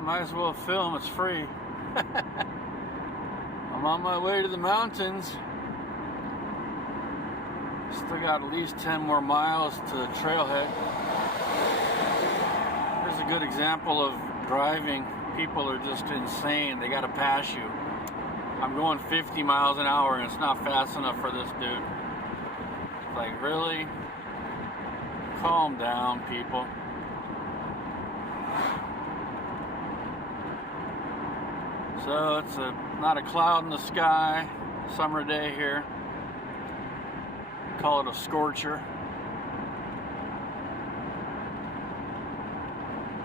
I might as well film, it's free. I'm on my way to the mountains. Still got at least 10 more miles to the trailhead. Here's a good example of driving. People are just insane. They gotta pass you. I'm going 50 miles an hour and it's not fast enough for this dude. It's like, really? Calm down, people. So it's not a cloud in the sky, summer day here. Call it a scorcher.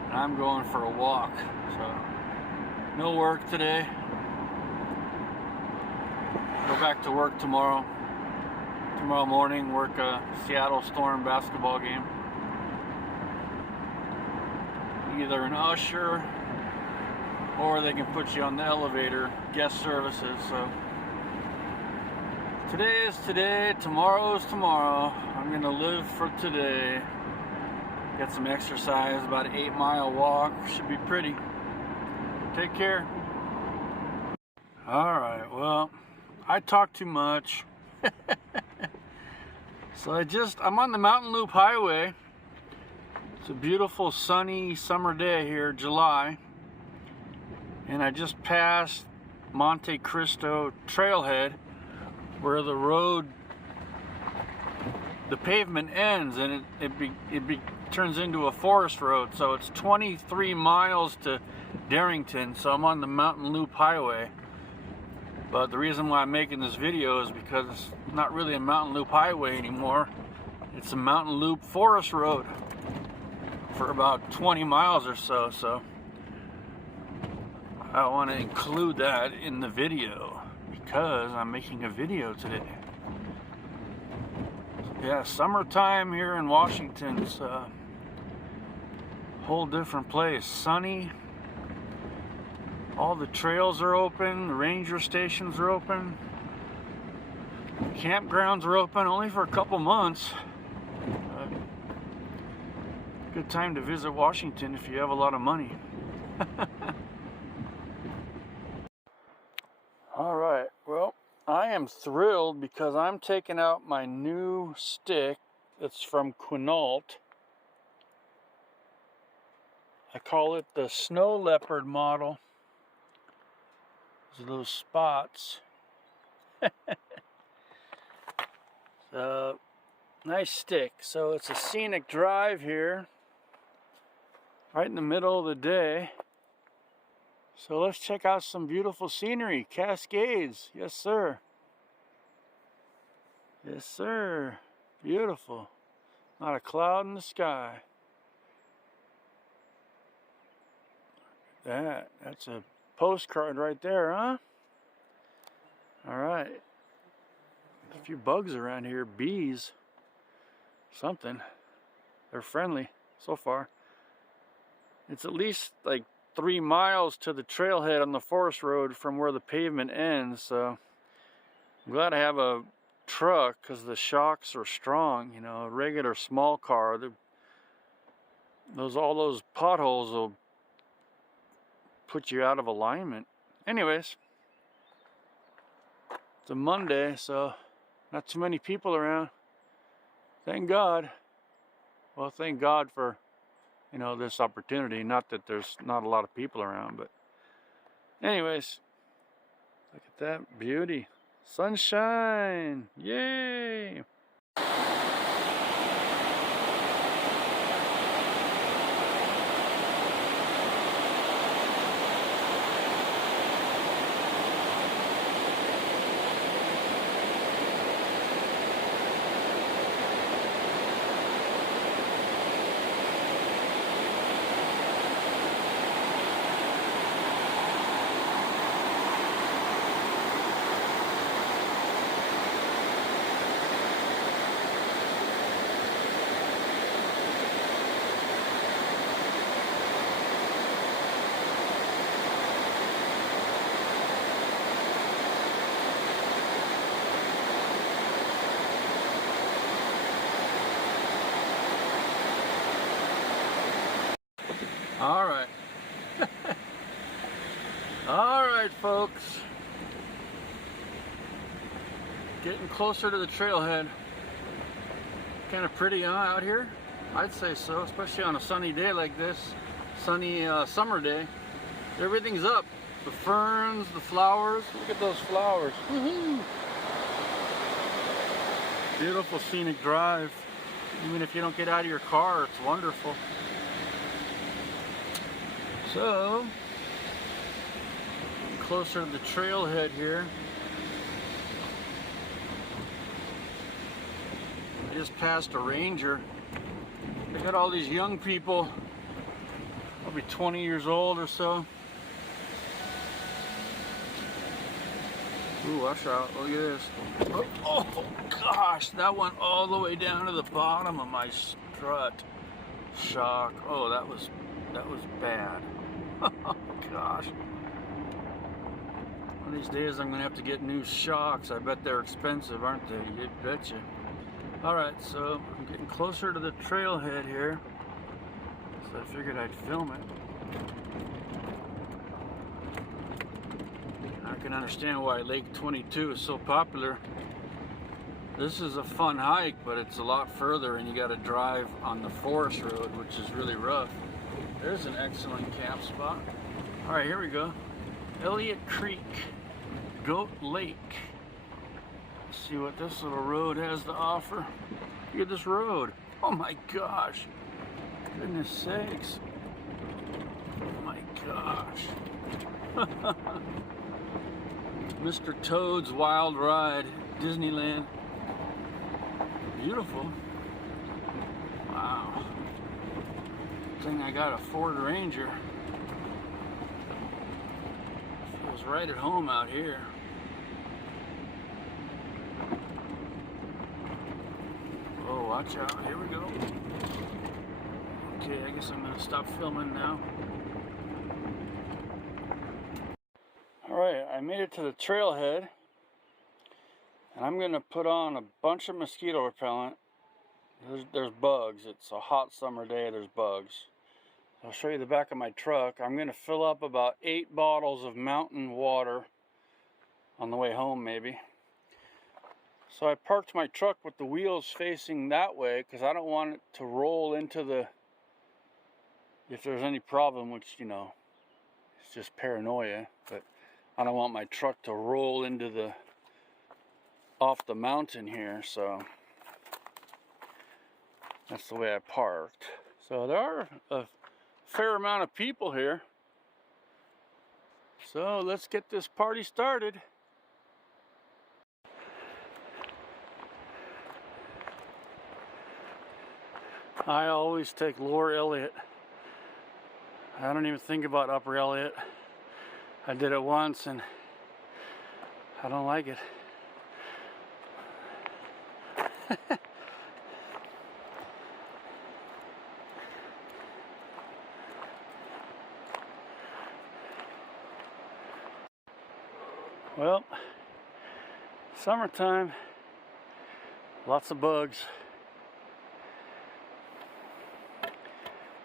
And I'm going for a walk, so no work today. Go back to work tomorrow. Tomorrow morning, work a Seattle Storm basketball game. Either an usher or they can put you on the elevator, guest services. So today is today, tomorrow is tomorrow. I'm gonna live for today. Get some exercise, about an 8-mile walk. Should be pretty. Take care. Alright, well, I talk too much. So I'm on the Mountain Loop Highway. It's a beautiful sunny summer day here, July. And I just passed Monte Cristo trailhead where the road, the pavement ends and it turns into a forest road. So it's 23 miles to Darrington. So I'm on the Mountain Loop Highway. But the reason why I'm making this video is because it's not really a Mountain Loop Highway anymore. It's a Mountain Loop Forest Road for about 20 miles or so. So I want to include that in the video because I'm making a video today. Yeah, summertime here in Washington. It's a whole different place. Sunny. All the trails are open. The ranger stations are open. Campgrounds are open only for a couple months. Good time to visit Washington if you have a lot of money. Alright, well, I am thrilled because I'm taking out my new stick that's from Quinault. I call it the Snow Leopard model. There's those spots. So, nice stick. So it's a scenic drive here, right in the middle of the day. So let's check out some beautiful scenery. Cascades, yes sir. Yes sir, beautiful. Not a cloud in the sky. That's a postcard right there, huh? Alright. A few bugs around here, bees, something. They're friendly so far. It's at least like 3 miles to the trailhead on the forest road from where the pavement ends, so I'm glad I have a truck because the shocks are strong. You know, a regular small car, all those potholes will put you out of alignment. Anyways, it's a Monday, so not too many people around. Thank God. Well, thank God for, you know, this opportunity. Not that there's not a lot of people around, but anyways, look at that beauty. Sunshine. Yay. All right. Alright folks, getting closer to the trailhead. Kind of pretty out here, I'd say so, especially on a sunny day like this. Sunny summer day. Everything's up. The ferns, the flowers. Look at those flowers. Woohoo! Beautiful scenic drive. Even if you don't get out of your car, it's wonderful. So, closer to the trailhead here. I just passed a ranger. They got all these young people, probably 20 years old or so. Ooh, watch out, look at this. Oh gosh, that went all the way down to the bottom of my strut. Shock. Oh, that was bad. Oh gosh. One of these days I'm gonna have to get new shocks. I bet they're expensive, aren't they? You betcha. Alright, so I'm getting closer to the trailhead here. So I figured I'd film it. I can understand why Lake 22 is so popular. This is a fun hike, but it's a lot further and you got to drive on the forest road, which is really rough. There's an excellent camp spot. Alright, here we go. Elliott Creek, Goat Lake. Let's see what this little road has to offer. Look at this road. Oh my gosh. Goodness sakes. Oh my gosh. Mr. Toad's Wild Ride, Disneyland. Beautiful. Wow. Good thing I got a Ford Ranger. Feels right at home out here. Oh, watch out. Here we go. Okay, I guess I'm going to stop filming now. Alright, I made it to the trailhead. And I'm going to put on a bunch of mosquito repellent. There's bugs. It's a hot summer day. There's bugs. I'll show you the back of my truck. I'm going to fill up about 8 bottles of mountain water on the way home, maybe. So I parked my truck with the wheels facing that way because I don't want it to roll into the, if there's any problem, which, you know, it's just paranoia, but I don't want my truck to roll into the, off the mountain here, so that's the way I parked. So there are a fair amount of people here. So let's get this party started. I always take Lower Elliott. I don't even think about Upper Elliott. I did it once and I don't like it. Well, summertime, lots of bugs.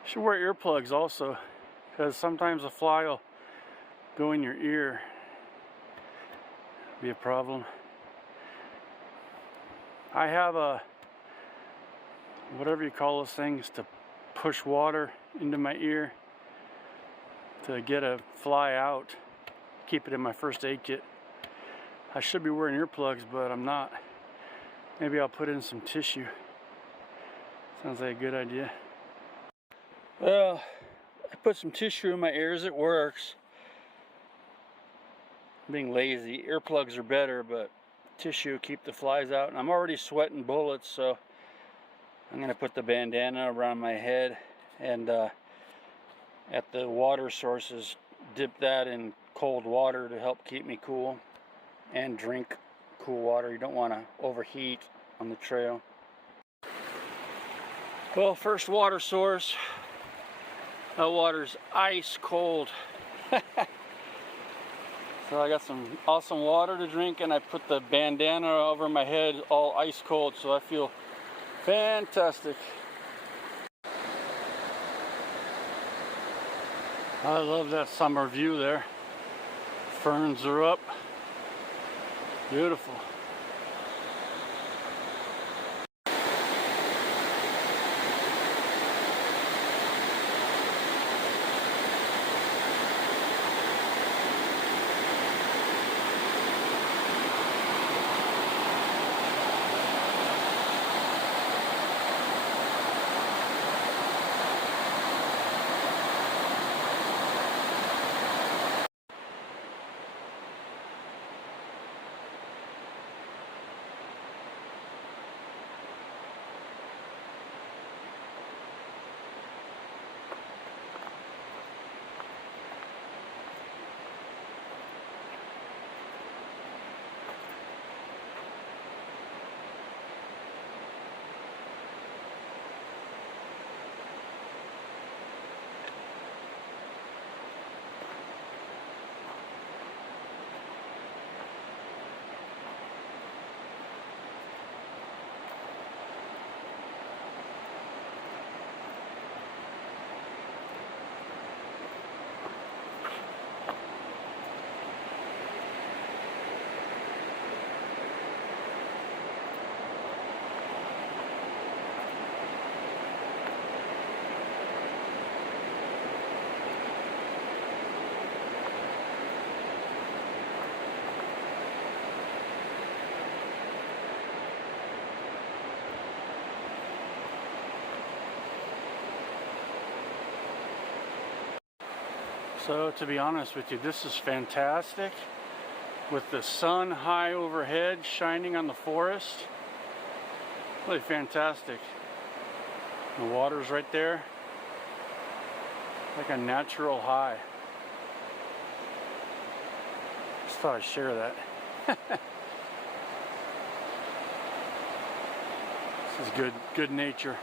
Should wear earplugs also, because sometimes a fly will go in your ear. Be a problem. I have a, whatever you call those things, to push water into my ear to get a fly out. Keep it in my first aid kit. I should be wearing earplugs, but I'm not. Maybe I'll put in some tissue. Sounds like a good idea. Well, I put some tissue in my ears. It works. I'm being lazy. Earplugs are better, but tissue keep the flies out. And I'm already sweating bullets, so I'm going to put the bandana around my head and at the water sources, dip that in cold water to help keep me cool, and drink cool water. You don't want to overheat on the trail. Well, first water source. That water's ice cold. So I got some awesome water to drink, and I put the bandana over my head, all ice cold, so I feel fantastic. I love that summer view there. Ferns are up. Beautiful. So to be honest with you, this is fantastic. With the sun high overhead shining on the forest. Really fantastic. The water's right there. Like a natural high. Just thought I'd share that. This is good nature.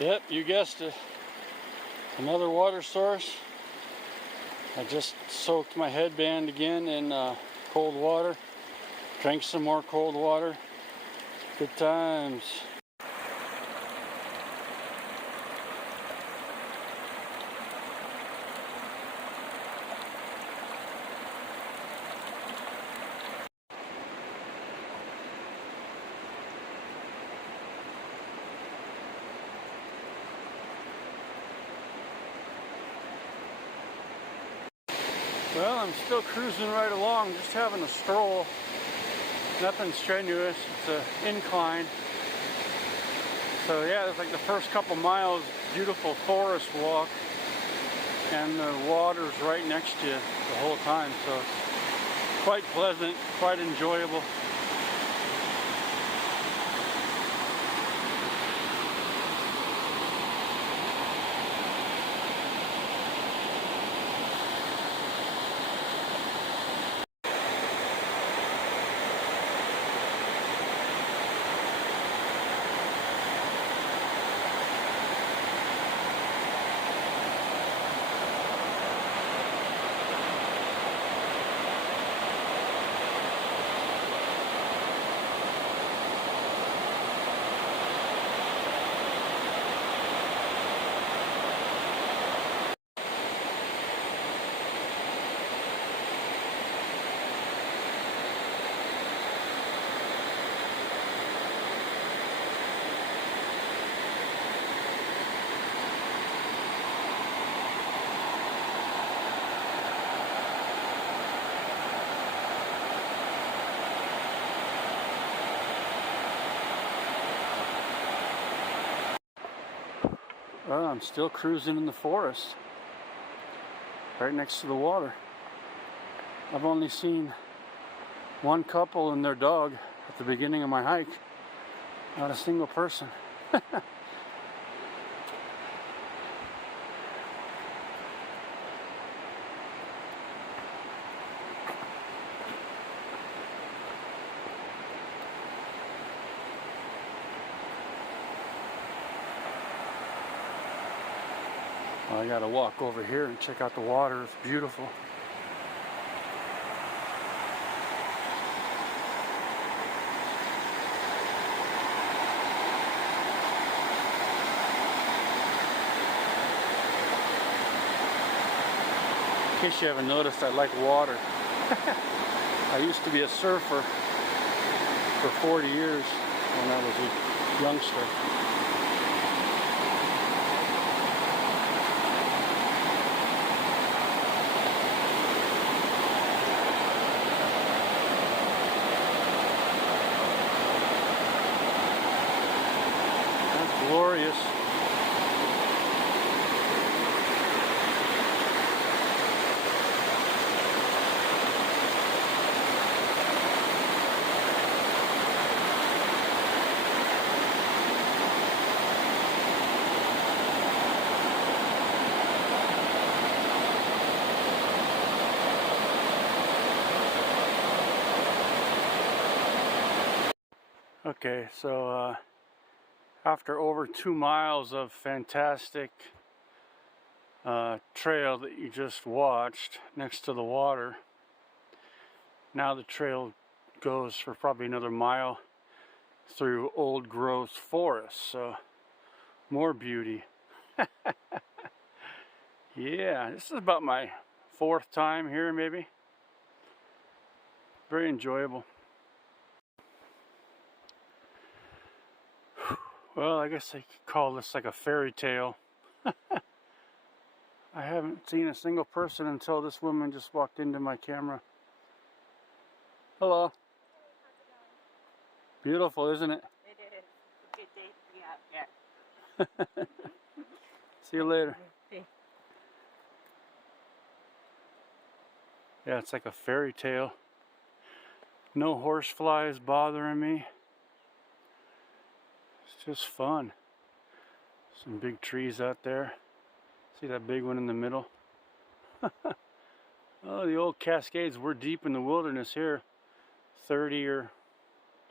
Yep, you guessed it. Another water source. I just soaked my headband again in cold water. Drank some more cold water. Good times. Well, I'm still cruising right along, just having a stroll. Nothing strenuous, it's an incline. So yeah, it's like the first couple miles, beautiful forest walk. And the water's right next to you the whole time, so it's quite pleasant, quite enjoyable. Well, I'm still cruising in the forest, right next to the water. I've only seen one couple and their dog at the beginning of my hike. Not a single person. Well, I gotta walk over here and check out the water. It's beautiful. In case you haven't noticed, I like water. I used to be a surfer for 40 years when I was a youngster. That's glorious. Okay, so after over 2 miles of fantastic trail that you just watched next to the water, now the trail goes for probably another mile through old growth forest, so more beauty. Yeah, this is about my 4th time here, maybe. Very enjoyable. Well, I guess I could call this like a fairy tale. I haven't seen a single person until this woman just walked into my camera. Hello. Beautiful, isn't it? It is. It's a good day to be out here. See you later. Okay. Yeah, it's like a fairy tale. No horse flies bothering me. It's just fun. Some big trees out there. See that big one in the middle? Oh, the old Cascades. We're deep in the wilderness here. 30 or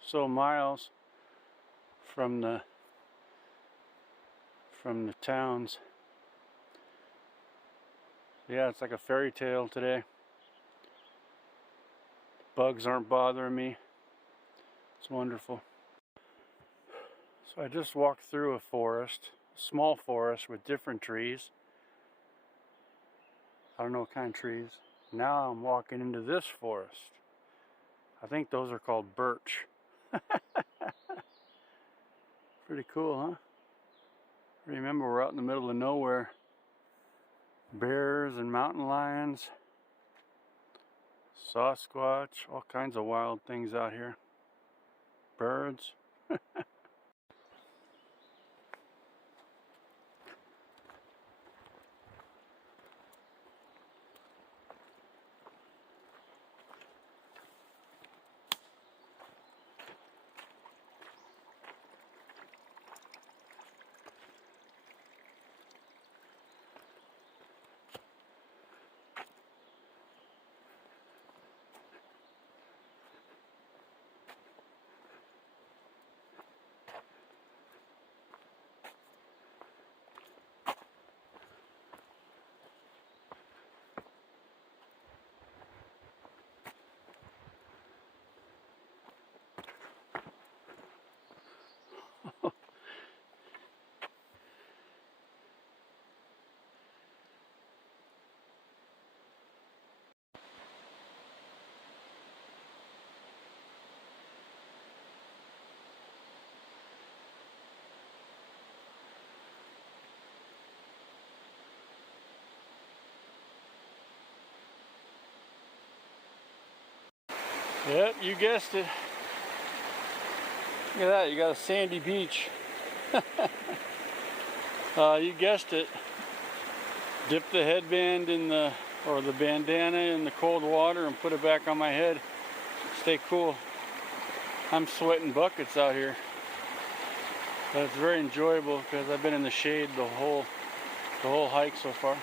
so miles from the towns. Yeah, it's like a fairy tale today. Bugs aren't bothering me. It's wonderful. So I just walked through a forest, a small forest with different trees. I don't know what kind of trees. Now I'm walking into this forest. I think those are called birch. Pretty cool, huh? Remember, we're out in the middle of nowhere. Bears and mountain lions, Sasquatch, all kinds of wild things out here. Birds. Yep, you guessed it. Look at that, you got a sandy beach. You guessed it. Dip the headband in the, or the bandana in the cold water and put it back on my head. Stay cool. I'm sweating buckets out here. But it's very enjoyable because I've been in the shade the whole hike so far.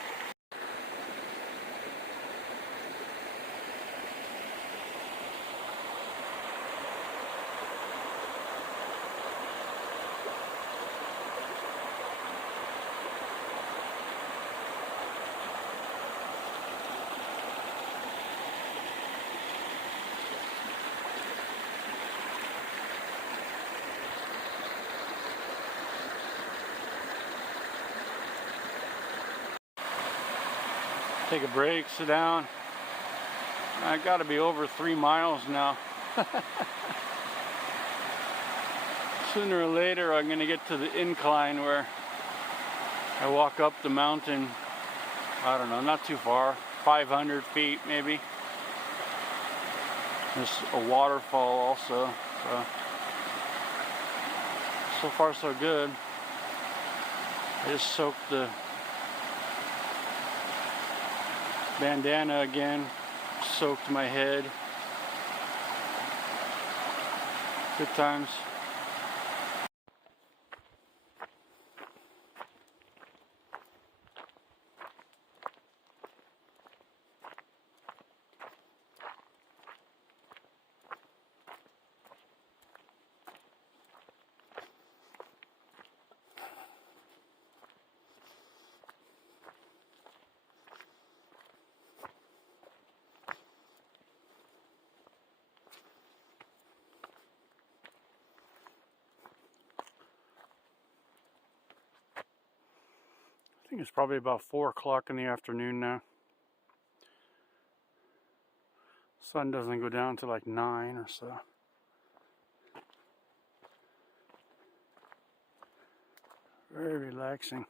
Take a break, sit down. I gotta be over 3 miles now. Sooner or later I'm gonna get to the incline where I walk up the mountain. I don't know, not too far, 500 feet maybe. There's a waterfall also. So far so good. I just soaked the bandana again, soaked my head. Good times. I think it's probably about 4 o'clock in the afternoon now. Sun doesn't go down till like 9 or so. Very relaxing.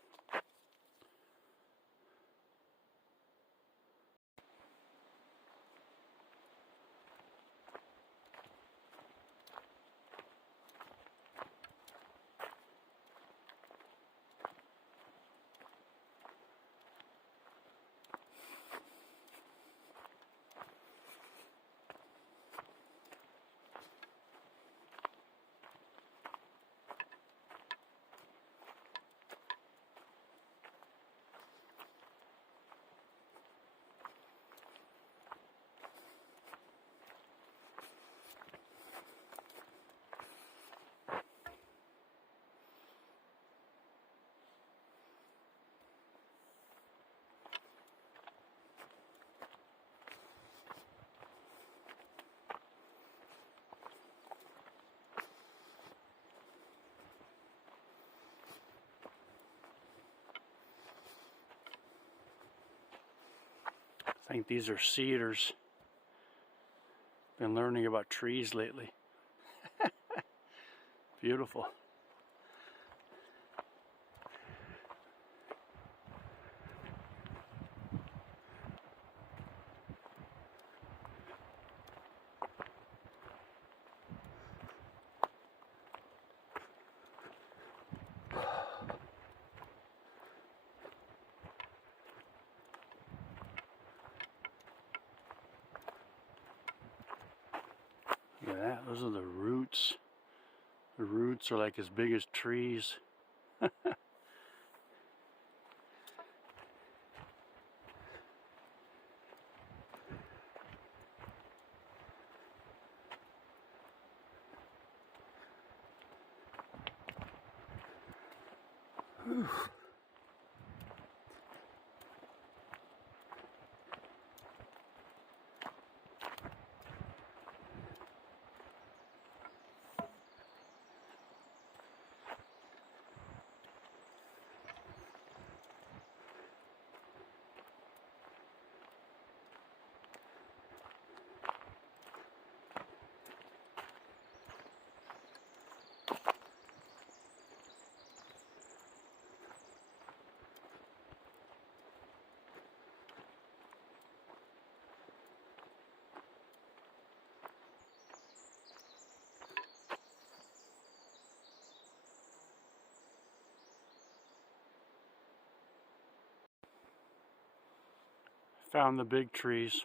I think these are cedars. Been learning about trees lately. Beautiful. Look at that, those are the roots. The roots are like as big as trees. Whew. Found the big trees.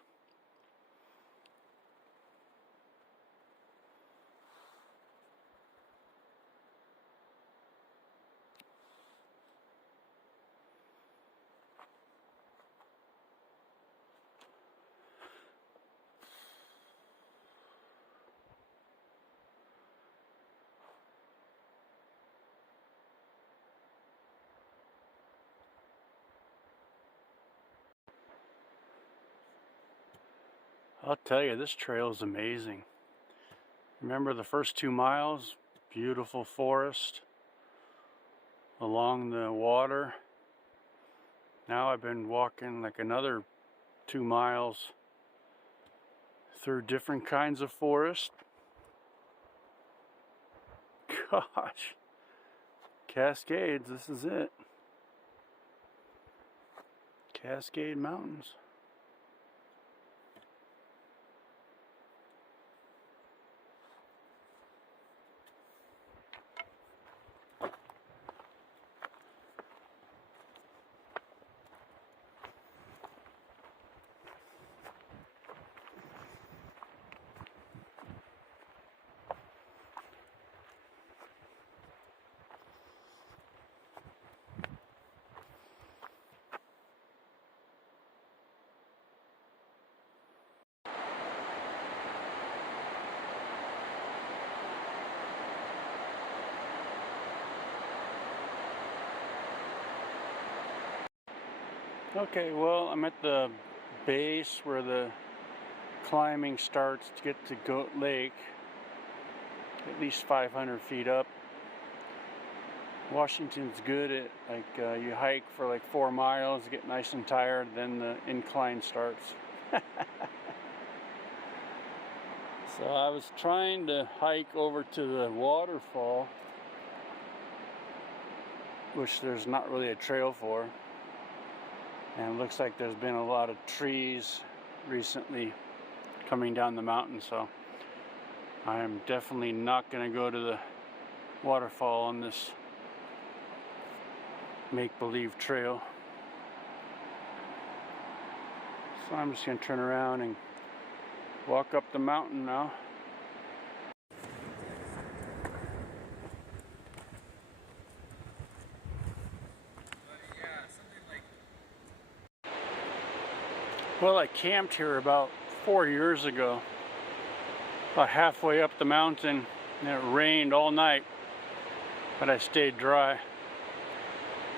I'll tell you, this trail is amazing. Remember the first 2 miles? Beautiful forest along the water. Now I've been walking like another 2 miles through different kinds of forest. Gosh, Cascades, this is it. Cascade Mountains. Okay, well, I'm at the base where the climbing starts to get to Goat Lake, at least 500 feet up. Washington's good at, like, you hike for like 4 miles, get nice and tired, then the incline starts. So I was trying to hike over to the waterfall, which there's not really a trail for. And it looks like there's been a lot of trees recently coming down the mountain, so I am definitely not going to go to the waterfall on this make-believe trail. So I'm just going to turn around and walk up the mountain now. Well, I camped here about 4 years ago, about halfway up the mountain, and it rained all night, but I stayed dry.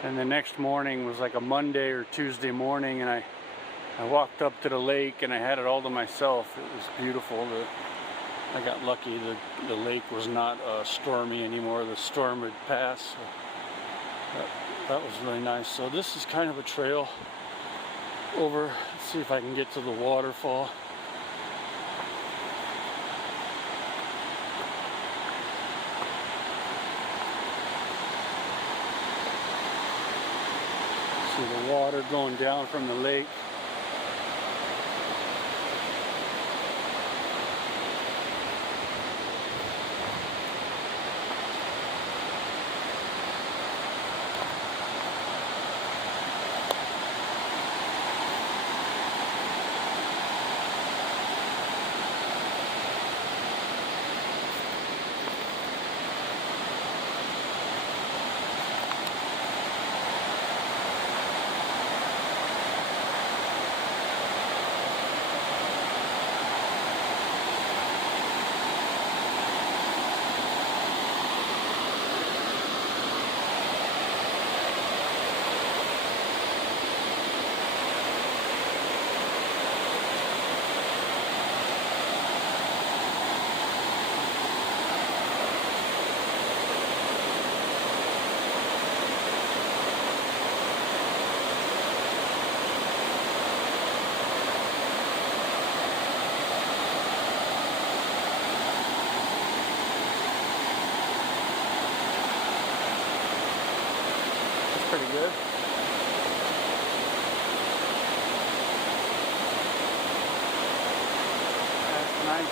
And the next morning was like a Monday or Tuesday morning, and I walked up to the lake and I had it all to myself. It was beautiful. I got lucky. The lake was not stormy anymore. The storm had passed. So that was really nice. So this is kind of a trail over. Let's see if I can get to the waterfall. See the water going down from the lake. Pretty good. That's nice.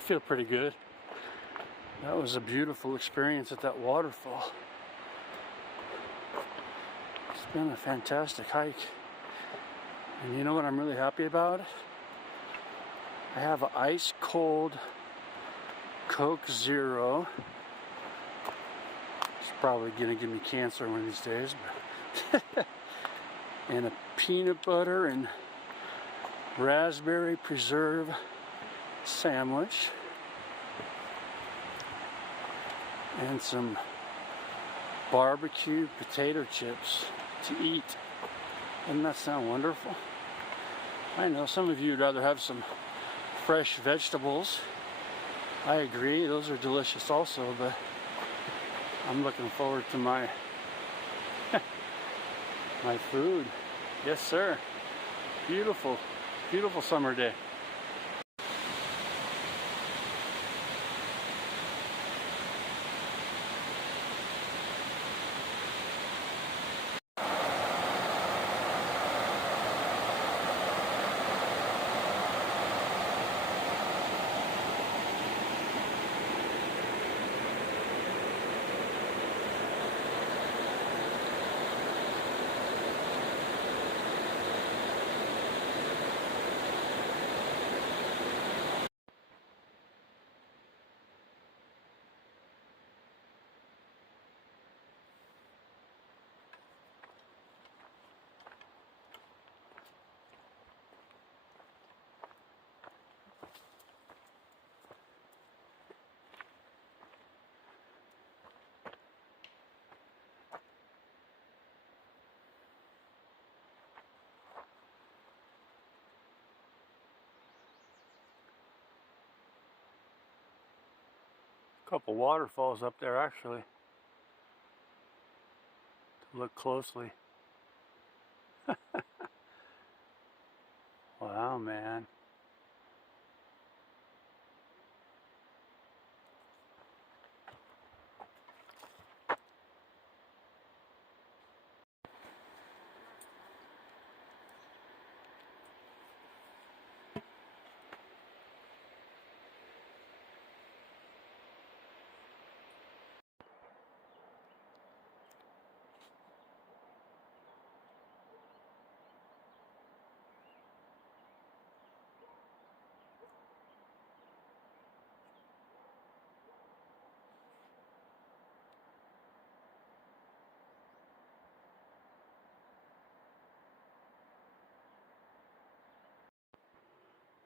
feel pretty good. That was a beautiful experience at that waterfall. It's been a fantastic hike. And you know what I'm really happy about? I have an ice cold Coke Zero. It's probably gonna give me cancer one of these days, but and a peanut butter and raspberry preserve sandwich and some barbecue potato chips to eat. Doesn't that sound wonderful? I know some of you would rather have some fresh vegetables. I agree, those are delicious also, but I'm looking forward to my my food. Yes, sir. Beautiful, beautiful summer day. Couple waterfalls up there actually, to look closely. Wow, man.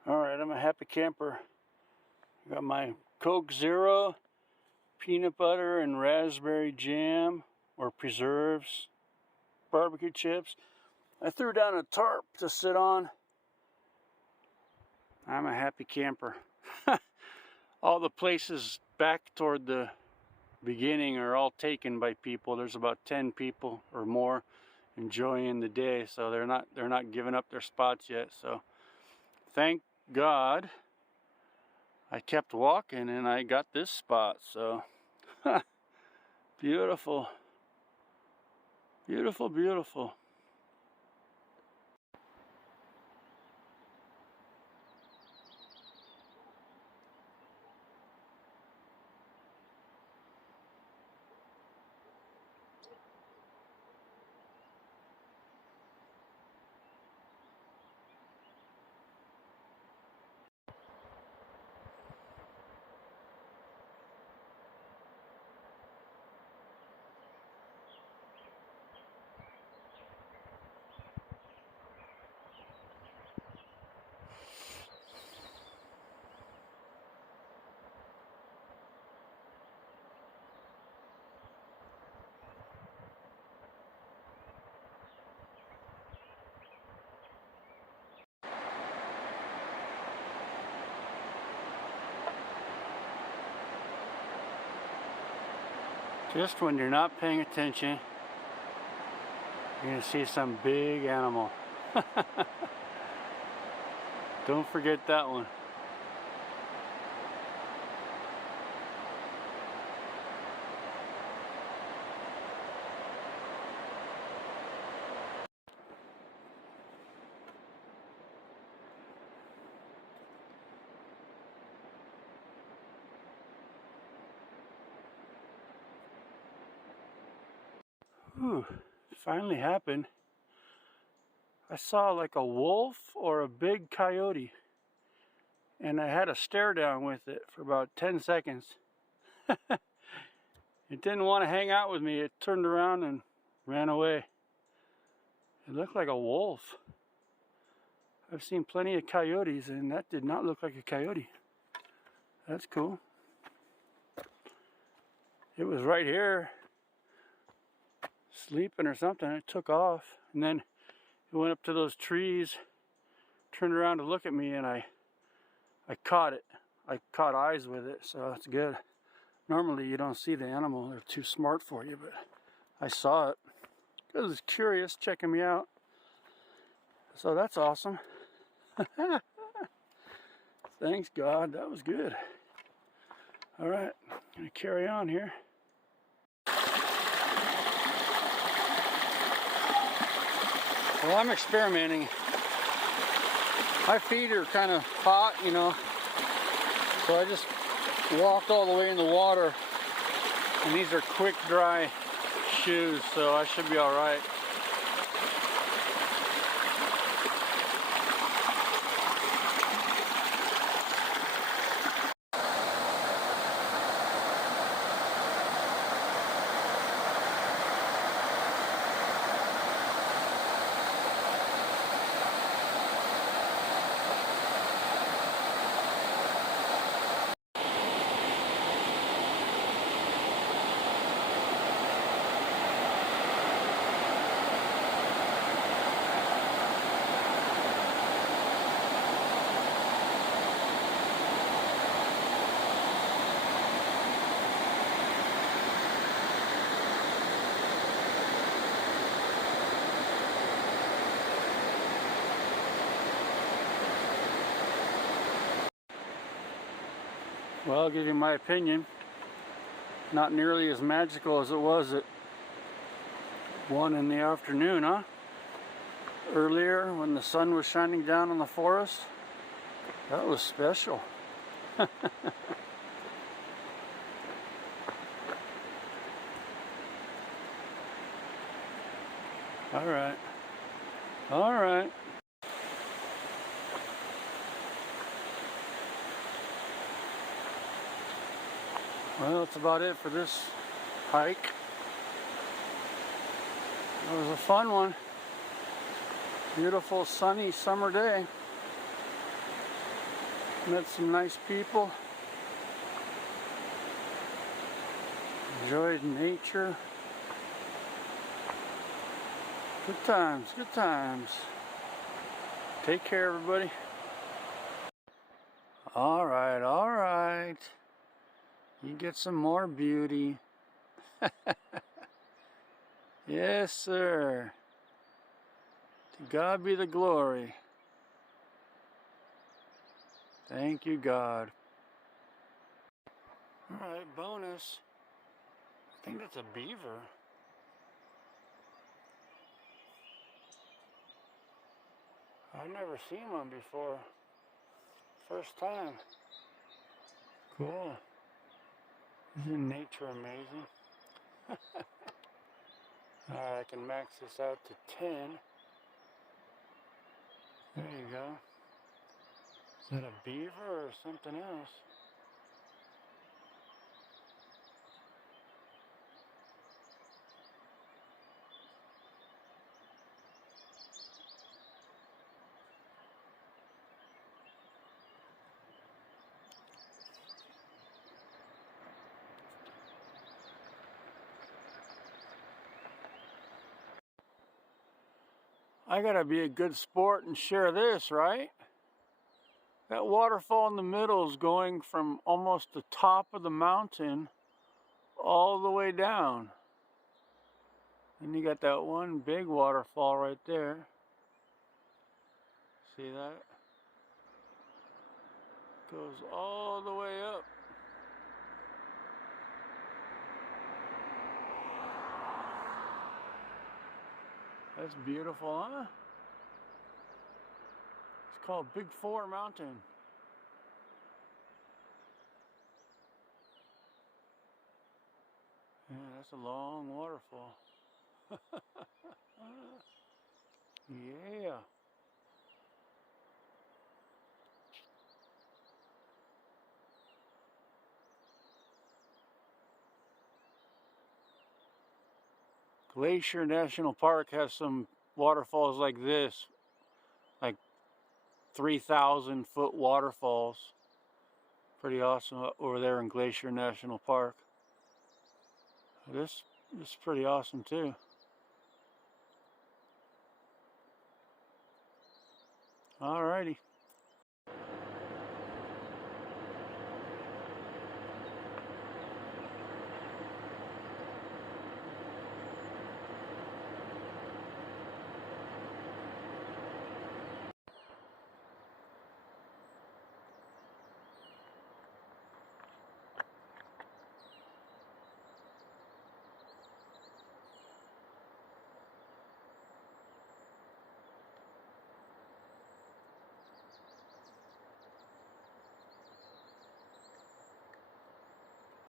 Alright, I'm a happy camper. Got my Coke Zero, peanut butter and raspberry jam or preserves, barbecue chips. I threw down a tarp to sit on. I'm a happy camper. All the places back toward the beginning are all taken by people. There's about 10 people or more enjoying the day, so they're not giving up their spots yet. So thank God I kept walking and I got this spot. So beautiful, beautiful, beautiful. Just when you're not paying attention, you're going to see some big animal. Don't forget that one. Whew, finally happened. I saw like a wolf or a big coyote, and I had a stare down with it for about 10 seconds. It didn't want to hang out with me. It turned around and ran away. It looked like a wolf. I've seen plenty of coyotes, and that did not look like a coyote. That's cool. It was right here, sleeping or something. It took off, and then it went up to those trees, turned around to look at me, and I caught it. I caught eyes with it, so that's good. Normally you don't see the animal, they're too smart for you, but I saw it. It was curious, checking me out. So that's awesome. Thanks God, that was good. All right, I'm gonna carry on here. Well, I'm experimenting. My feet are kind of hot, you know, so I just walked all the way in the water, and these are quick dry shoes, so I should be all right. Well, I'll give you my opinion. Not nearly as magical as it was at 1 in the afternoon, huh? Earlier, when the sun was shining down on the forest, that was special. All right. All right. Well, that's about it for this hike. It was a fun one. Beautiful sunny summer day. Met some nice people. Enjoyed nature. Good times, good times. Take care, everybody. All right, all right. You get some more beauty. Yes, sir. To God be the glory. Thank you, God. All right, bonus. I think that's a beaver. I've never seen one before. First time. Cool. Isn't nature amazing? Alright, I can max this out to 10. There you go. Is that a beaver or something else? I gotta be a good sport and share this, right? That waterfall in the middle is going from almost the top of the mountain all the way down. And you got that one big waterfall right there. See that? Goes all the way up. That's beautiful, huh? It's called Big Four Mountain. Yeah, that's a long waterfall. Yeah. Glacier National Park has some waterfalls like this, like 3,000-foot waterfalls. Pretty awesome over there in Glacier National Park. This is pretty awesome too. Alrighty.